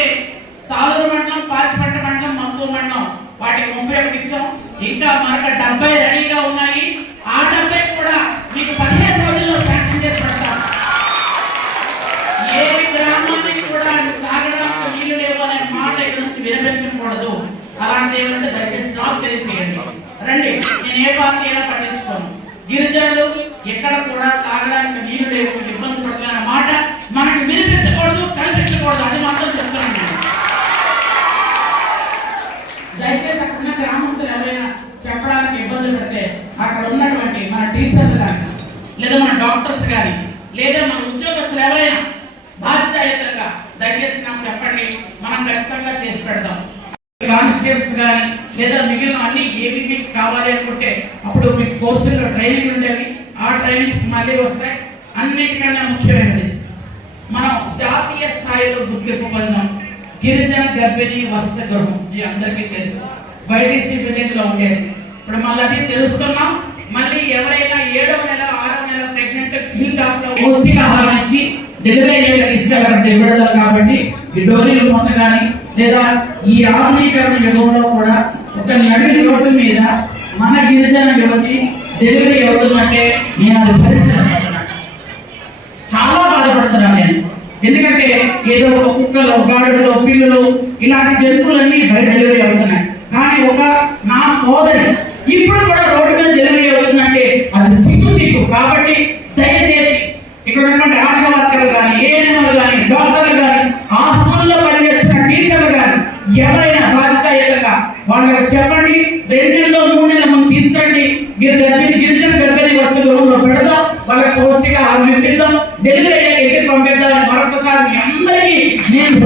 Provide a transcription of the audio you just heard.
అంటే సాలూరు మండలం, పాచిపట్ట మండలం, మంతూరు మండలం వాటికి 31 ఇచ్చాం. ఇంకా మనకు 70 రెడీగా ఉన్నాయి. ఆ 70 కూడా మీకు 15 రోజుల్లో శాంక్షన్ చేసి పెడతాం. ఏ గ్రామానికి కూడా తాగడానికి నీళ్లు లేవు అనే మాట ఇక్కడ నుంచి వినిపించకూడదు. అలాంటి ఏమంటే దయచేసి నాకు తెలియజేయండి. రండి, నేను ఏ పార్టీ అయినా పట్టించుకోను. గిరిజనులు ఎక్కడ కూడా తాగడానికి నీళ్లు లేవు, ఇబ్బంది పడుతున్న మాట మనకు వినిపించకూడదు, కనిపించకూడదు. అది మాత్రం చెప్తున్నాను నేను. దయచేసి అక్కడ గ్రామస్తులు ఎవరైనా చెప్పడానికి ఇబ్బంది పెడితే అక్కడ ఉన్నటువంటి మన టీచర్లు కానీ, లేదా మన డాక్టర్స్ కానీ, లేదా మన ఉద్యోగస్తులు ఎవరైనా బాధ్యతాయుతంగా దయచేసి నాకు చెప్పండి, మనం ఖచ్చితంగా చేసి పెడదాం. కానిస్టేబుల్స్ కానీ లేదా మిగిలిన అన్ని ఏవి మీకు కావాలి అనుకుంటే అప్పుడు మీకు కోర్సుల్లో ట్రైనింగ్ ఉండేవి. ఆ ట్రైనింగ్స్ మళ్ళీ వస్తాయి. అన్నిటికన్నా ముఖ్యమైనది మనం జాతీయ స్థాయిలో గుర్తింపు పొందాం గిరిజన గర్భిణీ వసతి గృహం. మీ అందరికీ తెలుసు, వైడీసీ బిల్డింగ్ లో ఉండేది. ఇప్పుడు మళ్ళీ అది తెలుస్తున్నాం. మళ్ళీ ఎవరైనా 7వ నెల 6వ నెల ప్రెగ్నెంట్ హిల్ టాప్ లో పౌష్టికాహారం ఇచ్చి డెలివరీ తీసుకెళ్ళడం ఇవ్వడం కాబట్టి ఈ డోరీలు మొత్త కానీ లేదా ఈ ఆధునీకరణ యుగంలో కూడా ఒక నడి రోడ్డు మీద మన గిరిజన యువతి డెలివరీ అవుతుందంటే నేను అది భరించలేకపోతున్నాను. చాలా బాధపడుతున్నాను నేను. ఎందుకంటే ఏదో ఒక కుక్కలు, గాడులు, పిల్లులు ఇలాంటి జంతువులన్నీ బయట డెలివరీ అవుతున్నాయి. కానీ ఒక నా సోదరి ఇప్పుడు కూడా రోడ్డు మీద డెలివరీ అవుతుందంటే అది సిగ్గు. కాబట్టి దయచేసి ఇక్కడ ఉన్నటువంటి ఆశా వర్కర్లు కానీ, ఏఎన్ఎంలు కానీ, డాక్టర్లు కానీ, ఆ స్కూల్లో పనిచేస్తున్న టీచర్లు కానీ ఎవరైనా బాధ్యతగా వాళ్ళకి చెప్పండి. 2 నెలల్లో 3 నెలల ముందు తీసుకురండి. గిరిజన గర్భిణీ వసతి గృహంలో పెడదాం. వాళ్ళకి పౌష్టిక ఆహారం ఇద్దాం. డెలివరీ అయ్యాక ఇంటికి పంపిద్దామని మరొకసారి మీ అందరికీ నేను